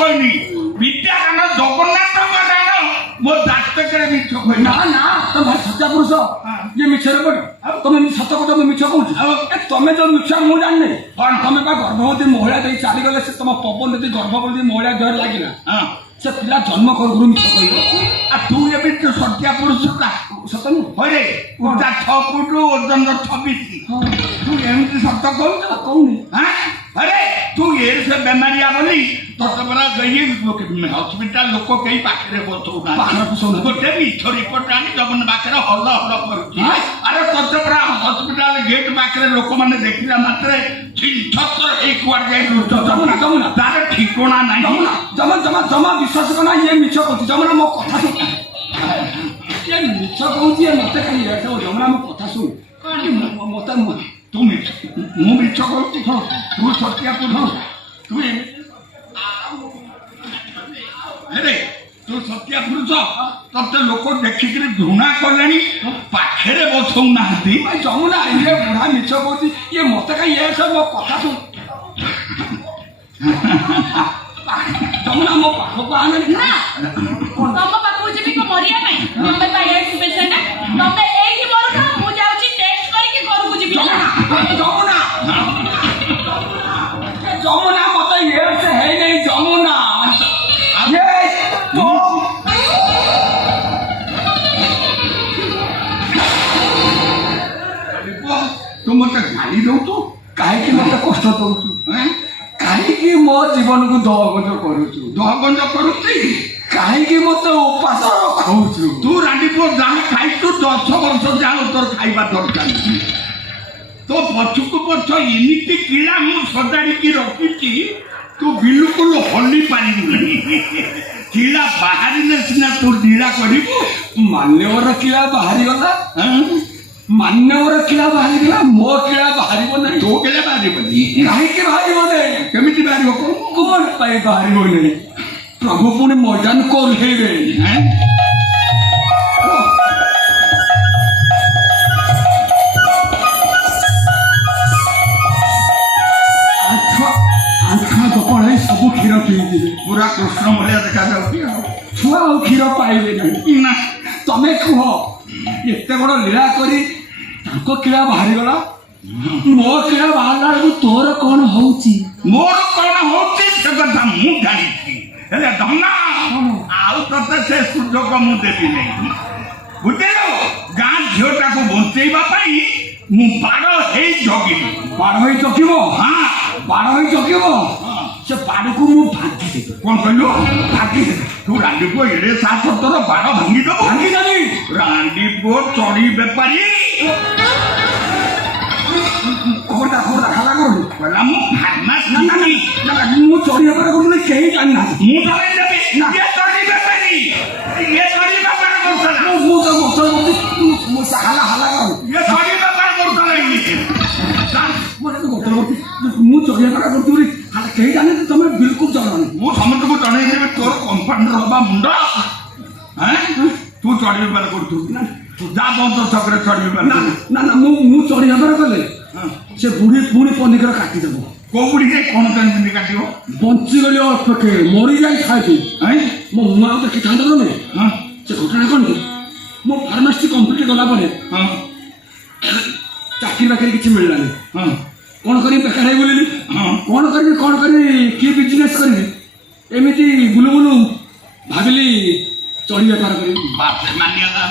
କହିନି ବିଦ୍ୟାକାନ ଜଗନ୍ନାଥଙ୍କ ଦାନ ମୋ ଜାତକରେ ମିଛ କହିନି। ନା ନା ତମେ ଭାଇ ସତ୍ୟ ପୁରୁଷ ଇଏ ମିଛରେ ପଡ ତମେ ସତ କଥା ମୁଁ ମିଛ କହୁଛି ତମେ ଯୋଉ ମିଛ ମୁଁ ଜାଣିନି କଣ ତମେ ବା ଗର୍ଭବତୀ ମହିଳା ଦେଇ ଚାଲିଗଲେ ସେ ତମ ପବନ ଯଦି ଗର୍ଭବତୀ ମହିଳା ଦେହରେ ଲାଗିଲା ସେ ପିଲା ଜନ୍ମ କରୁ ମିଛ କହିବ ଆଉ ତୁ ଏବେ ସତ୍ୟା ପୁରୁଷ ସତ ନୁହଁ ହରେ ଉଚ୍ଚା 6 ଫୁଟ ଓଜନ 26 ତୁ ଏମିତି ସତ କହୁଛୁ କହୁନି ଆରେ ତୁ ଏ ସେ ବେମାରିଆ ବୋଲି ତତେ ପରା ଗଇ ହସ୍ପିଟାଲ ଲୋକ କେହି ପାଖରେ ବସଉନାହାନ୍ତି ଗୋଟେ ମିଛ ରିପୋର୍ଟ ଆଣି ଜଗନ ପାଖରେ ହଲ ହଲ କରୁଛି ଆରେ ତତେ ପରା ହସ୍ପିଟାଲ ଗେଟ୍ ପାଖରେ ଲୋକମାନେ ଦେଖିଲା ମାତ୍ରେ ଛତ୍ର ଏଇ କୁଆଡେ ଯାଇ ଯମୁନା ତାର ଠିକଣା ନାହିଁ ଜମା ଜମା ଜମା ବିଶ୍ୱାସ କର ଇଏ ମିଛ କହୁଛି ଯମୁନା ମୋ କଥା ଶୁଣ ଇଏ ମିଛ କହୁଛି ମତେ କାହିଁ ଯମୁନା ମୋ କଥା ଶୁଣ ମତେ ତୁ ମିଛ ମୁଁ ମିଛ କହୁଛି ତୁ ସତ୍ୟା ପୁରୁଷ ତୁ ଆରେ ତୁ ସତ୍ୟା ପୁରୁଷ ତତେ ଲୋକ ଦେଖିକିରି ଘୃଣା କଲେଣି ପାଖରେ ବସଉନାହାନ୍ତି ଯମୁନା ଇଏ ବୁଢା ମିଛ କହୁଛି ଇଏ ମତେ କାହିଁ ଇଏ ସବୁ ମୋ କଥା ଶୁଣ ଯମୁନା ମୋ ପାଖକୁ ଆଣେ ନା ତମ ପାଖକୁ ଯିବି ମରିବା ପାଇଁ ତମେ ପାଇଆଇସି ପେସେଣ୍ଟ ତମେ ଏଇଠି ମରୁଛ ମୁଁ ଯାଉଛି ଟେଷ୍ଟ କରିକି ଘରକୁ ଯିବି ଯମୁନା ଯମୁନା ମତେ ଇଏ ସେ ହେଇନି ଯମୁନା ତୁ ମତେ ଗାଳି ଦଉଛୁ କାହିଁକି ମତେ କଷ୍ଟ ଦଉଛୁ କାହିଁକି ମୋ ଜୀବନକୁ ଦହଗଞ୍ଜ କରୁଛୁ ଦହଗଞ୍ଜ କରୁଛି କାହିଁକି ମତେ ଉପାସ ରଖଉଛୁ ତୁ ରାଣ୍ଡି ପୁଅ ଯାହା ଖାଇଛୁ 10 ବର୍ଷ ଯାହା ତୋର ଖାଇବା ଦରକାର ତୋ ପଛକୁ ପଛ ଏମିତି କିଳା ମୁଁ ସଜାଡ଼ିକି ରଖିଛି ତୁ ବିଲକୁଲ ହଲି ପାରିବୁନି କିଳା ବାହାରିଲେ ସିନା ତୁ ଲୀଳା କରିବୁ ମାନ୍ୟବର କିଳା ବାହାରିଗଲା ମାନ୍ୟବର କିଳା ବାହାରିଗଲା ମୋ କିଳା ବାହାରିବ ନାହିଁ ତୋ କିଳା ବାହାରିବନି କାହିଁକି ବାହାରିବ ନାହିଁ କେମିତି ବାହାରିବ କଣ ପାଇଁ ବାହାରିବ ନାହିଁ ପ୍ରଭୁ ପୁଣି ମଇଦାନକୁ ଓହ୍ଲେଇବେ ସବୁ କ୍ଷୀର ପିଇଯିବେ ପୁରା କୃଷ୍ଣ ଭଳିଆ ଦେଖାଯାଉଛି ଆଉ ଛୁଆ ଆଉ କ୍ଷୀର ପାଇବେ ନାହିଁ ନା ତମେ କୁହ ଏତେ ବଡ ଲୀଳା କରି ତାଙ୍କ କିଳା ବାହାରିଗଲା ମୋ କିଳା ବାହାରିଲା ବେଳକୁ ତୋର କଣ ହଉଛି ମୋର କଣ ହଉଛି ସେ କଥା ମୁଁ ଜାଣିଛି ହେଲେ ଧନା ଆଉ ତତେ ସେ ସୁଯୋଗ ମୁଁ ଦେବି ନାହିଁ ବୁଝିଲ ଗାଁ ଝିଅଟାକୁ ବଞ୍ଚେଇବା ପାଇଁ ମୁଁ ବାଡ଼ ହେଇ ଜଗିବି ବାଡ଼ ହେଇ ଜଗିବ ବାଡ଼ ହେଇ ଜଗିବ ସେ ବାଡ଼କୁ ମୁଁ ଭାଙ୍ଗିଦେବି କଣ କହିଲୁ ଭାଙ୍ଗିଦେବି ତୁ ରାଣ୍ଡି ପୁଅ ଏଡେ ସାତ ତୋର ବାଡ଼ ଭାଙ୍ଗିଦେବୁ ଭାଙ୍ଗିଦେବି ରାଣ୍ଡି ପୁଅ ଚଢି ବେପାରୀ ଖବରଟା ଖାଲା କରୁନି କହିଲା ମୁଁ ଫାର୍ମାସି ମୁଁ ଚଢି ବେପାର କରୁନି କେହି ଜାଣିନାହାନ୍ତି ମୁଁ ଚଢେଇ ଦେବି ଇଏ ଚଢି ବେପାରୀ ଇଏ ଚଢି ବେପାର କରୁଥିଲା ମୁଁ ତ ମତ ମୁଁ ହାଲା କରୁ ଇଏ ଚଢି ବେପାର କରୁଥିଲା ମୁଁ ଚଢି ବେପାର କରୁଛି ବୋଲି କେହି ଜାଣିନି ତମେ ବିଲକୁଲ ଜଣାନି ମୁଁ ସମସ୍ତଙ୍କୁ ଜଣେଇ ଦେବି ତୋର କମ୍ପାଉଣ୍ଡର ହବା ମୁଣ୍ଡ ତୁ ଚଢି ବେପାର କରୁଛୁ ଯା ବନ୍ଦ ଛକରେ ଚଢି ବେପାର ନା ମୁଁ ଚଢି ବେପାର କଲେ ସେ ବୁଢୀ ପୁଣି ପନିକିର କାଟିଦେବ କୋଉ ବୁଢୀ ଯାଇ କଣ କେମିତି କାଟିବ ବଞ୍ଚିଗଲି ଅଳ୍ପକେ ମରିଯାଇ ଖାଇବି ମୋ ମୁହଁ ଆଉ ଦେଖିଥାନ୍ତା ତମେ ସେ ଘଟଣା କଣ କି ମୋ ଫାର୍ମାସି କମ୍ପ୍ଲିଟ୍ ଗଲା ପରେ ଚାକିରି ବାକିରି କିଛି ମିଳିଲାନି କଣ କରିବି ବେକାର ହେଇ ବୁଲିଲି କଣ କରିବି କି ବିଜନେସ୍ କରିବି ଏମିତି ବୁଲୁ ଭାବିଲି ଚଢି ବେପାର କରିବି ମାନିଗଲା